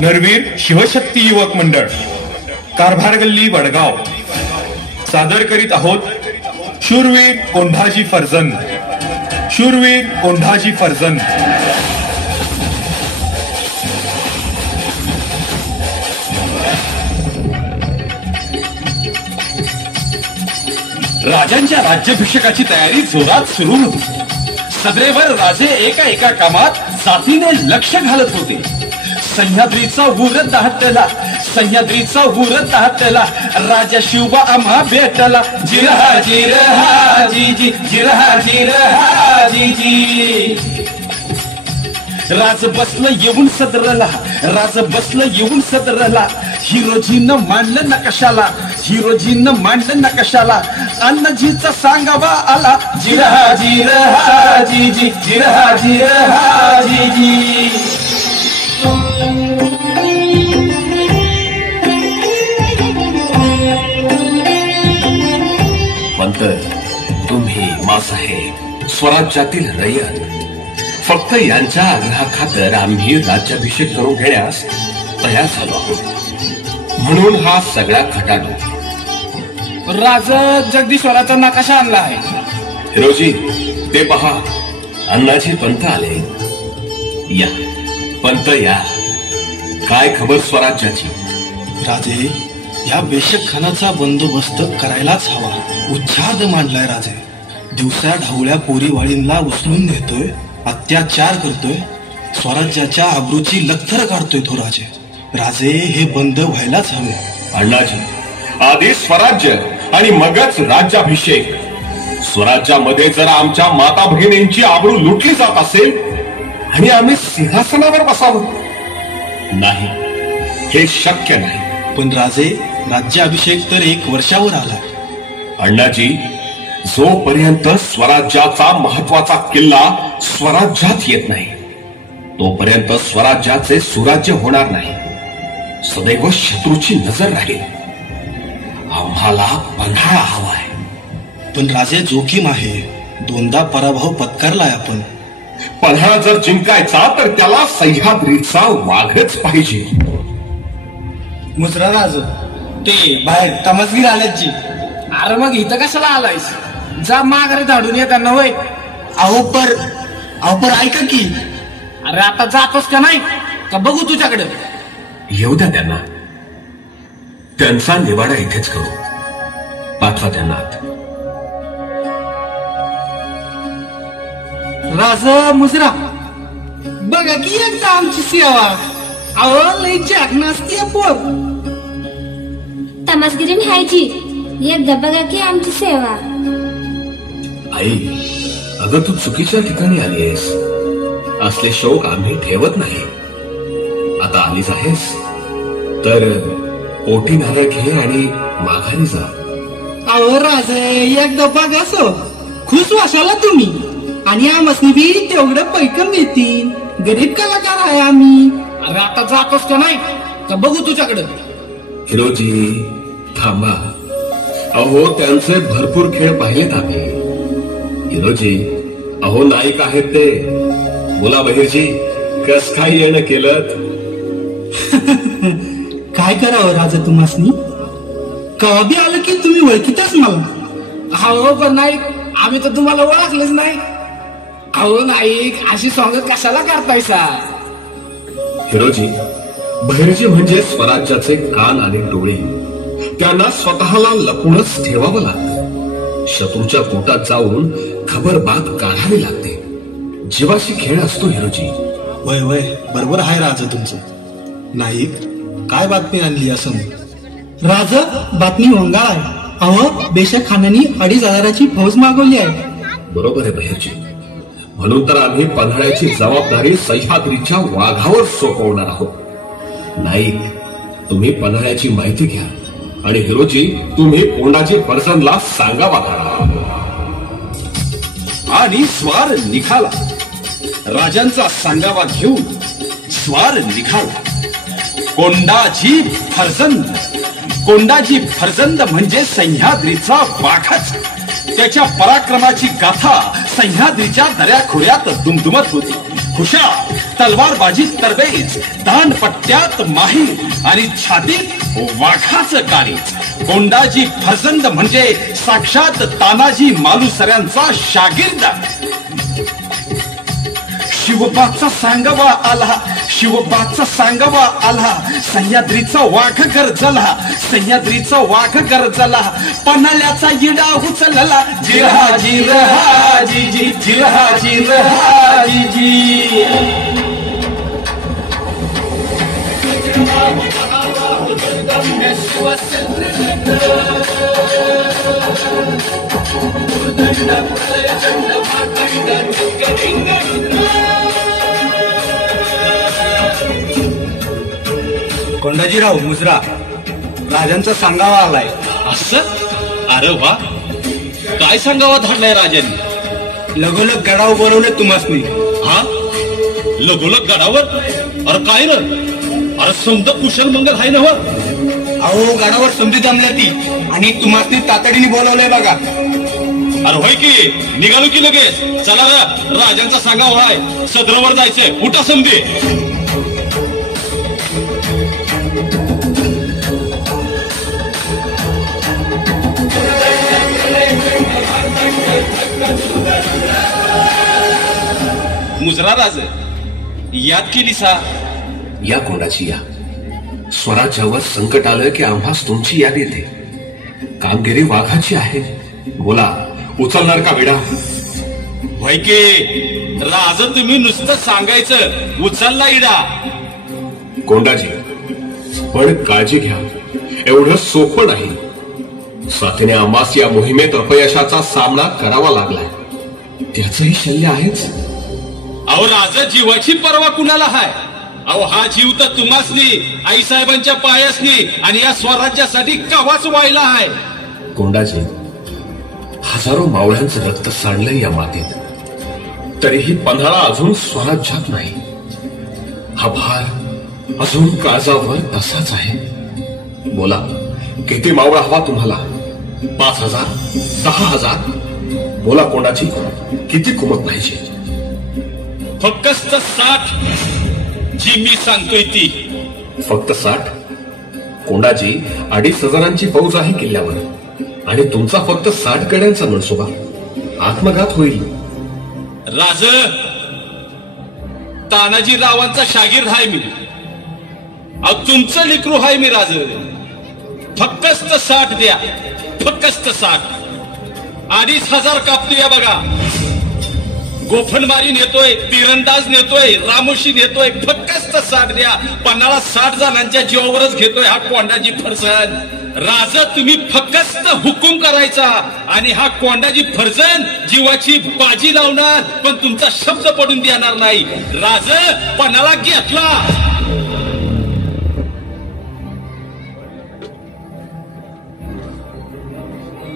नरवीर शिवशक्ती युवक मंडळ कारभार गल्ली वडगाव सादर करीत आहोत शूरवीर कोंढाजी फर्जंद. शूरवीर कोंढाजी फर्जंद. राजांच्या राज्याभिषेकाची तयारी जोरात सुरू होती. सदरेवर राजे एका कामात साथीने लक्ष घालत होते. सह्याद्रीचा उरत दाहटला, सह्याद्रीचा उरत दाहटला, राजा शिवबा आम्हा भेटला. जिरहा जिरहा जीजी, जिरहा जिरहा जीजी. राज बसलं येऊन सदरला, राज बसलं येऊन सदरला. हिरोजीनं मांडलं नकाशाला, हिरोजीनं मांडलं नकाशाला. अण्णाजीचा सांगावा आला. जिरहा जिरहा जीजी, जिरहा जिरहा जीजी. पंत, तुम्ही मासाहेब स्वराज्यातील रयत, फक्त यांच्या आग्रहाखातर आम्ही राज्याभिषेक करून घेण्यास तयार झालो आहोत. म्हणून हा सगळा खटाटो. राज जगदीश्वराचा नकाशा आणला आहे. हिरोजी, ते पहा, अण्णाजी पंत आले. या पंत या. काय खबर स्वराज्याची? राजे, या बेशक खानाचा बंदोबस्त करायलाच हवा. उच्छाद मांडलाय राजे. दिवसा ढावळ्या पोरीवाळींना उचलून नेतोय, अत्याचार करतोय, स्वराज्याच्या आबरूची लक्थर काढतोय तो राजे. राजे, हे बंद व्हायलाच हवे. अण्णाजी, आधी स्वराज्य आणि मगच राज्याभिषेक. स्वराज्यामध्ये जर आमच्या माता भगिनींची आबरू लुटली जात असेल आणि आम्ही सिंहासनावर बसावं, नाही, हे शक्य नाही. पण राजे, राज्याभिषेक तर 1 वर्षावर आला. अण्णाजी, जोपर्यंत स्वराज्याचा महत्वाचा किल्ला स्वराज्यात येत नाही तोपर्यंत स्वराज्याचे सुराज्य होणार नाही. सदैव शत्रूची नजर राहील. आम्हाला पन्हाळा हवाय. पण राजे, जोखीम आहे. 2दा पराभव पत्करलाय आपण. पन्हाळा जर जिंकायचा तर त्याला सह्याद्रीचा वाघच पाहिजे. मुसरा राज, ते बाहेर तमसगीर आल्याची. अरे मग इथं कशाला आलायस? जा माघारी धाडून ये त्यांना. होय. अहो पर ऐका की. अरे आता जातोस का नाही का बघू तुझ्याकडे? येऊ द्या त्यांना. त्यांचा निवाडा इथेच करू. पाठवा त्यांना आत. राज मुसरा, बघा की एकदा आमची सेवा. अहो लई जाग नसते पोर. तमसगिरीन हायची, एकदा बघा की आमची सेवा. आई, अगं तू चुकीच्या ठिकाणी आली आहेस. असले शौक आम्ही ठेवत नाही. आता आलीच आहेस तर ओटी नारळ घे आणि माघारी जा. अहो राज, एकदा बघा सो खुश वाशाला तुम्ही. आणि आमसनी बी तेवढं पैकम येतील. गरीब कलाकार आहे आम्ही. अरे आता जातोस का नाही का बघू तुझ्याकडे? हिरोजी, थांबा. अहो, त्यांचे भरपूर खेळ पाहिलेत आम्ही. हिरोजी, अहो नाईक आहेत ते. बोला बहिरजी, कस काय येणं केलं? काय करावं राजा तुम्हासनी? कवा बी आलं की तुम्ही ओळखीतच मला. हो पण नाईक, आम्ही तर तुम्हाला ओळखलंच नाही. अहो नाईक, अशी स्वागत कशाला करतायसा? हिरोजी, बहिरजी म्हणजे स्वराज्याचे कान आणि डोळे. त्यांना स्वतःला लपूनच ठेवावं लागतं. शत्रूच्या पोटात जाऊन खबरबात काढावी लागते. जीवाशी खेळ असतो हिरोजी. वय वय, बरोबर आहे राजा तुमचं. नाईक, काय बातमी आणली असं? राजा, बातमी वंगाळ आहे. अहो, बेशक खानानी 2,500ची फौज मागवली आहे. बरोबर आहे बहिरजी. म्हणून तर आम्ही पन्हाळ्याची जबाबदारी सह्याद्रीच्या वाघावर सोपवणार आहोत. नाईक, तुम्ही पन्हाळ्याची माहिती घ्या आणि हिरोजी, तुम्ही कोंढाजी फर्जंदला सांगावा करा. आणि स्वार निघाला. राजांचा सांगावा घेऊन स्वार निघाला. कोंढाजी फर्जंद. कोंढाजी फर्जंद म्हणजे सह्याद्रीचा वाघच. त्याच्या पराक्रमाची गाथा सह्याद्रीच्या दऱ्याखोऱ्यात दुमदुमत होती. हुशार, तलवारबाजीत तरबेज, दांडपट्ट्यात माहीर आणि छातीत वाघाचं काळीज. कोंडाजी फर्जंद म्हणजे साक्षात तानाजी मालुसऱ्यांचा शागिर्द. शिवबाचा सांगावा आला, शिवबाचा सांगावा आला, सह्याद्रीचा वाघ गरजला, सह्याद्रीचा वाघ गरजला, पन्हाळ्याचा इडा उचलला. जिरहा जिरहा जीजी, जिरहा जिरहा जीजी. कोंडाजीराव मुजरा राजांचा सांगावा आलाय. असं? अरे वा, काय सांगावा धाडलाय राजांनी? लगोलग गडाव बोलवले तुम्हासनी. हा, लगोलग गडावर? अरे काय र? अरे समजा कुशल मंगल हाय ना हो? अहो गडावर समजी जमल्या ती आणि तुम्हासनी तातडीने बोलवलंय बघा. अरे होय की, निघालो की लगेच. चला रा, राजांचा सांगावा आहे, सदरावर जायचंय. उठा समजे. मुजरा राज, याद केली सा? या कोंडाची या. स्वराज्यावर संकट आलं की आम्हास तुमची याद येते. कामगिरी वाघाची आहे. बोला, उचलणार का विडा? होय की राज, तुम्ही नुसतं सांगायचं, उचलला इडा. कोंडाजी, पण काळजी घ्या, एवढं सोपं नाही. साथीने आम्हास या मोहिमेत अपयशाचा सामना करावा लागलाय. त्याचंही शल्य आहेच. अहो राज, जीवाची पर्वा कुणाला हाय? अहो हा जीव तर तुम्हासनी, आईसाहेबांच्या पायासनी आणि या स्वराज्यासाठी कवाच व्हायला आहे. कोंडाजी, हजारो मावळ्यांचं रक्त सांडलंय या मातीत, तरीही पन्हाळा अजून स्वराज्यात नाही. हा भार अजून काळजावर तसाच आहे. बोला, किती मावळा हवा तुम्हाला? 5,000? 10,000? बोला कोंडाजी, किती कुमत पाहिजे? फक्त 60 जी मी सांगतोय ती. फक्त 60? कोंडाजी, 2,500 फौज आहे किल्ल्यावर आणि तुमचा फक्त 60 गड्यांचा मनसुबा. आत्मघात होईल. राज, तानाजी रावांचा शागिर्द आहे मी. अहो तुमचं लेकरू आहे मी राज. फक्त 60 द्या, फक्त 60. 2,500 कापतोय बघा. गोफणमारी नेतोय, तिरंदाज नेतोय, रामोशी नेतोय. फक्त 60 द्या. पन्हाळा 60 जणांच्या जीवावरच घेतोय हा कोंडाजी फर्जन. राज, तुम्ही फक्त हुकूम करायचा आणि हा कोंडाजी फर्जन जीवाची बाजी लावणार, पण तुमचा शब्द पडून देणार नाही. राज, पन्हाळा घेतला.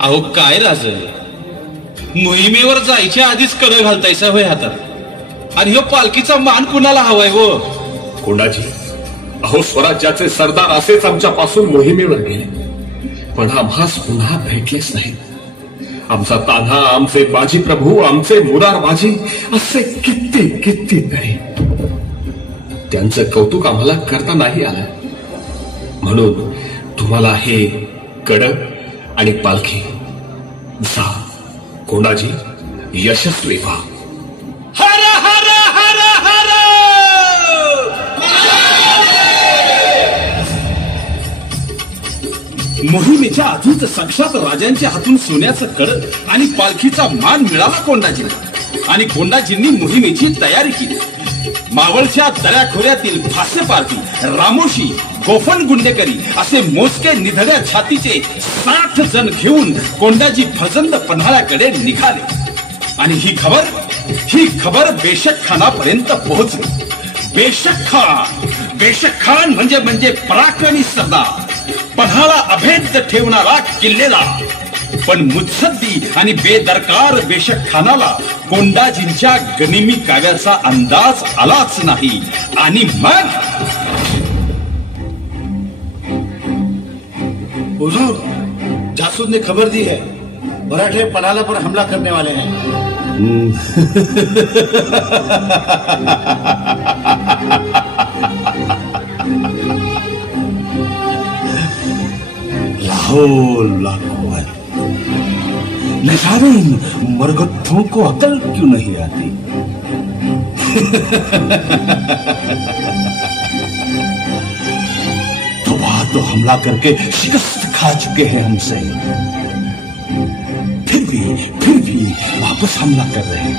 अहो काय राज, मोहिमेवर जायच्या आधीच कडं घालतायसा होय हातात, आणि ह्यो पालखीचा मान कुणाला हवाय हो? कोंडाजी, अहो स्वराज्याचे सरदार असेच आमच्यापासून मोहिमेवर गेले, पण आम्हास पुन्हा भेटलेच नाही. आमचा तान्हा, आमचे बाजी प्रभू, आमचे मुरार बाजी, असे किती किती तरी. त्यांचं कौतुक आम्हाला करता नाही आलं, म्हणून तुम्हाला हे कड आणि पालखी. जा कोंडाजी, यशस्वी व्हा. हर हर हर हर. मोहिमेच्या आधीच साक्षात राजांच्या हातून सोन्याचं कड आणि पालखीचा मान मिळाला कोंडाजींना, आणि कोंडाजींनी मोहिमेची तयारी केली. मावळच्या दऱ्याखोऱ्यातील फासेपारती, रामोशी, गोफण गुंडेकरी असे मोजके निधड्या छातीचे 60 जण घेऊन कोंडाजी फर्जंद पन्हाळ्याकडे निघाले. आणि ही खबर बेशक खानापर्यंत पोहोचली. बेशक खान म्हणजे पराक्रमी सरदार, पन्हाळा अभेद्य ठेवणारा किल्लेला. पण मुत्सद्दी आणि बेदरकार बेशक खानाला कोंडाजींच्या गनिमी काव्याचा अंदाज आलाच नाही. आणि मग हुजूर, जासूद ने खबर दी है, मराठे पन्हाला पर हमला करने वाले हैं. हौल ला कुव्वत। न जाने मरगत्थों को अकल क्यों नहीं आती। तो वहां तो हमला करके शिकस्त खा चुके हैं हमसे, फिर भी वापस हमला कर रहे हैं।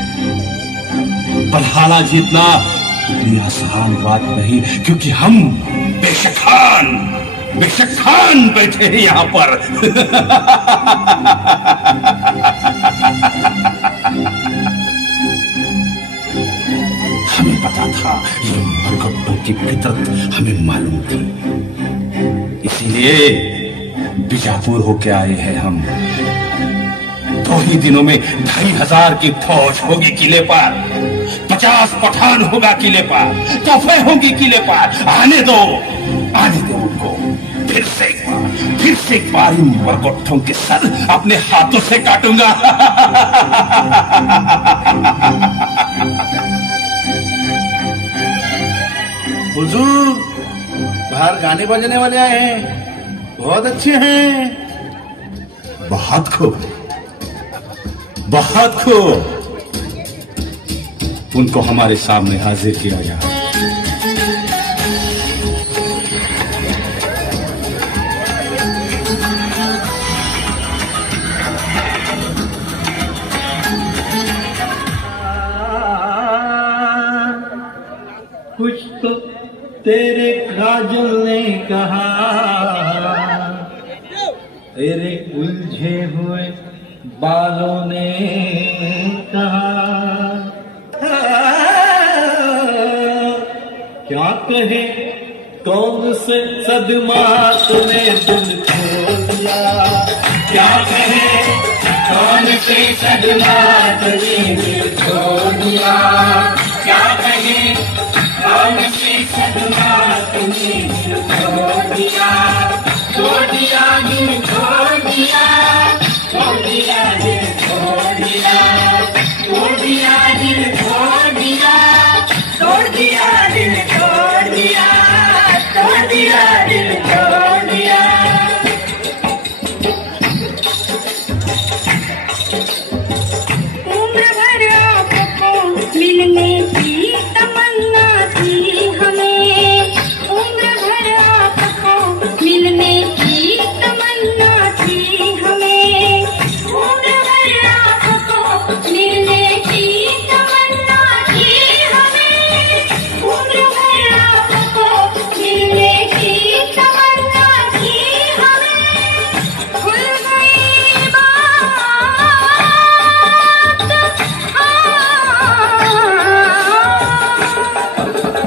बलहाला जीतना इतनी आसान बात नहीं, क्योंकि हम बेशक खान बैठे हैं यहां पर। हमें पता था ये मरकट्टों की फितरत हमें मालूम थी, इसीलिए बीजापुर होके आए हैं हम। 2 ही दिनों में 2500 की फौज होगी किले पर, 50 पठान होगा किले पर, तोफे होंगी किले पर। आने दो उनको। फिर से एक बार इन मरकट्टों के सर अपने हाथों से काटूंगा। हुजूर, बाहर गाने बजने वाले आए हैं, बहुत अच्छे हैं। बहुत खूब। उनको हमारे सामने हाजिर किया जाए। कुछ तो तेरे काजल ने कहा, तेरे उलझे हुए बालों ने कहा। क्या कहे कौन से सदमा तूने दिल खो दिया। क्या कहे कौन से सदमा तूने दिल खो दिया। क्या कहे कौन से सदमा तूने दिल खो दिया। खो दिया दिल खो दिया। खो दिया दिल खो दिया। खो दिया दिल खो दिया। तोड़ दिया दिल तोड़ दिया। तोड़ दिया दिल तोड़ दिया। उम्र भर आपको मिलने की तमन्ना थी हमें। उम्र भर आपको मिलने की तमन्ना थी हमें। उम्र भर आपको मिलने की तमन्ना थी हमें। उम्र भर आपको मिलने की तमन्ना थी हमें। भूल गई बात।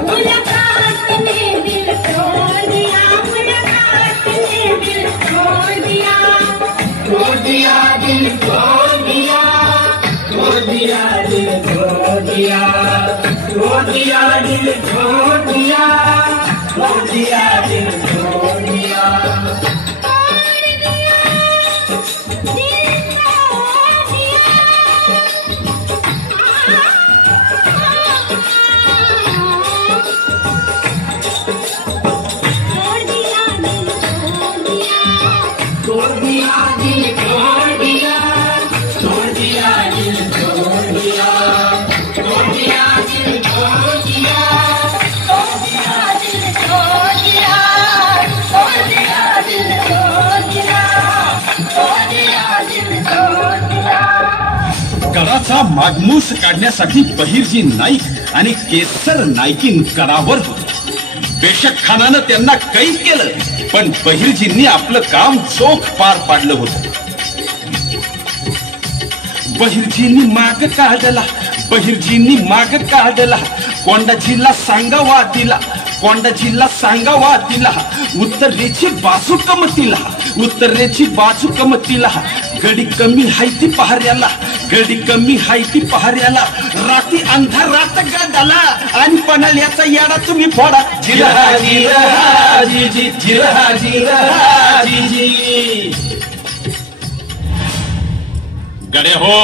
मुलाकात ने दिल तोड़ दिया। मुलाकात ने दिल तोड़ दिया। तोड़ दिया दिल तोड़ दिया। तोड़ दिया दिल तोड़ दिया। तोड़ दिया दिल तोड़ दिया। तोड़ दिया दिल तोड़ दिया। तोड़ दिया दिल तोड़ दिया। तोड़ दिया दिल तोड़ दिया। तोड़ दिया दिल तोड़ दिया। तोड़ दिया दिल तोड़ दिया। तोड़ दिया दिल तोड़ दिया। तोड़ दिया दिल तोड़ दिया। गडाचा मागमूस काढण्यासाठी बहिर्जी नाईक आणि केसर नाईकीन गडावर होते. बेशक खानानं त्यांना कैद केलं, पण बहिर्जींनी आपलं काम चोख पार पाडलं होतं. बहिर्जींनी माग काढला. कोंडाजीला सांगावा तिला उत्तरेची बाजू कमतीला. गडी कमी हायती पहाऱ्याला. राती अंधारात गडाला आणि पणाल्याचा याडा तुम्ही फोडा. जिरहाजी गडे हो,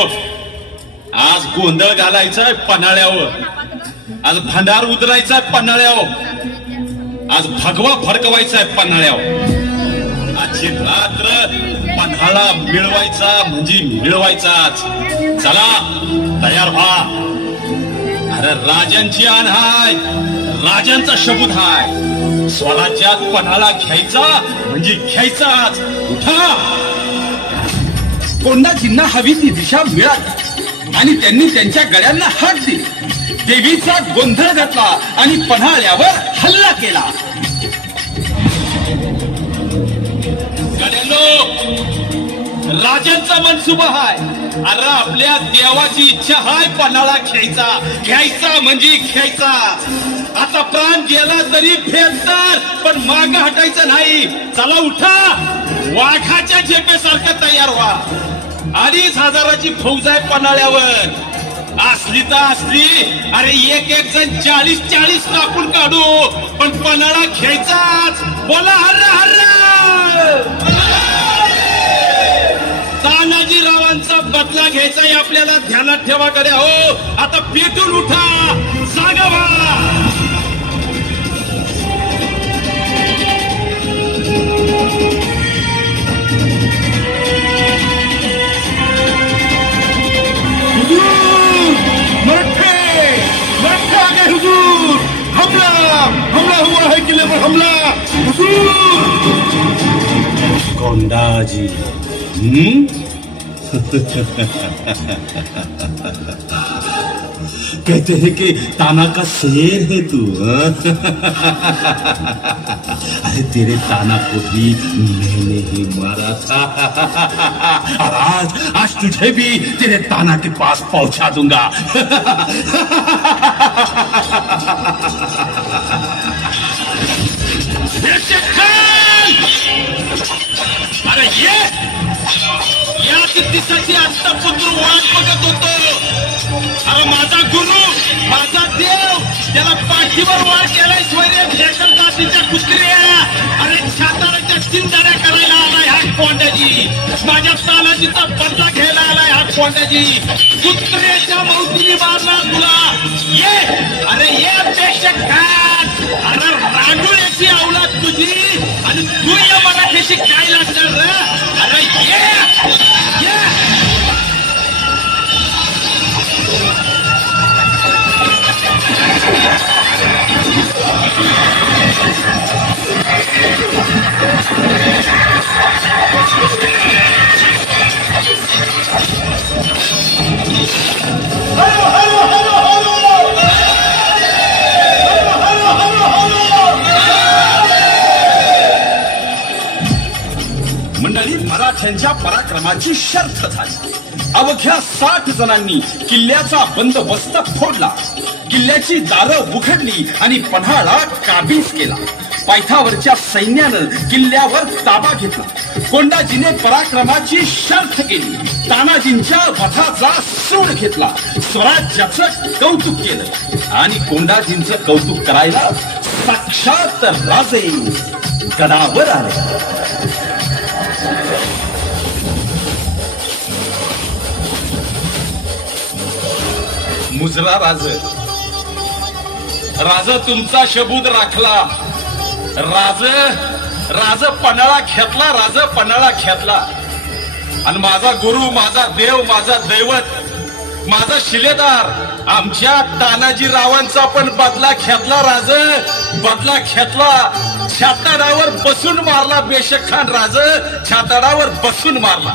आज गोंधळ घालायचाय पन्हाळ्यावर. आज भंडार उतरायचाय पन्हाळ्यावर. आज भगवा फडकवायचाय पन्हाळ्यावर. आजची रात्र पन्हाळा मिळवायचा म्हणजे मिळवायचाच. चला तयार व्हा. अरे राजांची आण हाय, राजांचा शपथ हाय. स्वराज्यात पन्हाळा घ्यायचा म्हणजे घ्यायचाच. उठा. कोंडाजींना हवी ती दिशा मिळाली आणि त्यांनी त्यांच्या गड्यांना हात दिली. देवीचा गोंधळ घातला आणि पन्हाळ्यावर हल्ला केला. राजांचा मनसुबा हाय. अरे आपल्या देवाची इच्छा हाय पन्हाळा घ्यायचा. घ्यायचा म्हणजे घ्यायचा. आता प्राण गेला तरी फेरणार पण माग हटायचं नाही. चला उठा. वाघाच्या झेपेसारखं तयार व्हा. 2,500ची फौज आहे पन्हाळ्यावर. असली तर असली. अरे एक एक जण 40-40 टाकून काढू पण पन्हाळा घ्यायचाच. बोला हर्रा हर्रा. तानाजीरावांचा बदला घ्यायचाय आपल्याला. ध्यानात ठेवा गड्या हो. आता पेटून उठा. जागा व्हा. हुजूर हमला हमला हुआ है किले पर हमला. हुजूर कोंडाजी. कहते हैं कि ताना का शेर है तू. अरे तेरे ताना को भी मैंने ही मारा था. और आज तुझे भी तेरे ताना के पास पहुंचा दूंगा. अरे ये या दिवसाची आत्ता पुत्र वाट बघत होतो. अरे माझा गुरु माझा देव त्याला पाठीवर वार केलाय. स्वैर्य ढेकर जातीच्या कुत्र्या. अरे साताराच्या चिंताड्या करायला आलाय हा कोंडाजी. माझ्या तानाजीचा बदला घ्यायला आलाय हा कोंडाजी. कुत्र्याच्या मौतीने मारणार तुला. ये अरे ये बेशक खान. अरे रांडुळ्याची अवलाद तुझी आणि तू या मराठीशी काय लागणार रे. अरे ये मंडळी, मराठ्यांच्या पराक्रमाची शर्थ झाली. अवघ्या 60 जणांनी किल्ल्याचा बंदोबस्त फोडला. किल्ल्याची दारं उघडली आणि पन्हाळा काबीज केला. पायथ्यावरच्या सैन्यानं किल्ल्यावर ताबा घेतला. कोंडाजीने पराक्रमाची शर्थ केली. तानाजींच्या वधाचा सूड घेतला. स्वराज्याचं कौतुक केलं आणि कोंडाजींचं कौतुक करायला साक्षात राजे गडावर आले. मुजरा राज तुमचा शबूत राखला. राज पन्हाळा घेतला. राज पन्हाळा घेतला आणि माझा गुरु माझा देव माझा दैवत माझा शिलेदार आमच्या तानाजीरावांचा पण बदला घेतला. राज बदला घेतला. छाताडावर बसून मारला. बेशक खान राज छाताडावर बसून मारला.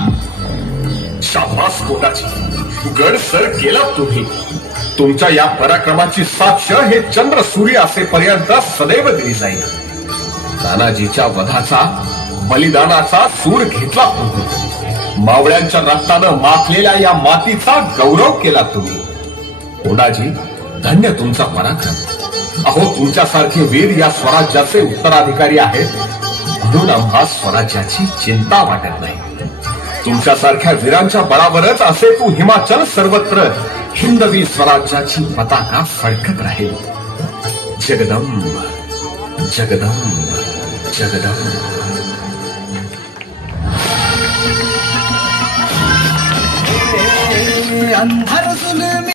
शाबास कोंडाजी, गड सर केला तुम्ही. तुमच्या या पराक्रमाची साक्ष हे चंद्र सूर्य असेपर्यंत सदैव दिली जाईल. तानाजीच्या वधाचा बलिदानाचा सूर घेतला तुम्ही. मावळ्यांच्या रक्तानं माखलेल्या या मातीचा गौरव केला तुम्ही. कोंडाजी, धन्य तुमचा पराक्रम. अहो, तुमच्यासारखे वीर या स्वराज्याचे उत्तराधिकारी आहेत म्हणून आम्हा स्वराज्याची चिंता वाटत नाही. तुमच्यासारख्या वीरांच्या बळावरच असे तू हिमाचल सर्वत्र हिंदवी स्वराज्याची पताका फडकत राहील. जगदंब जगदंब जगदंब. अंधार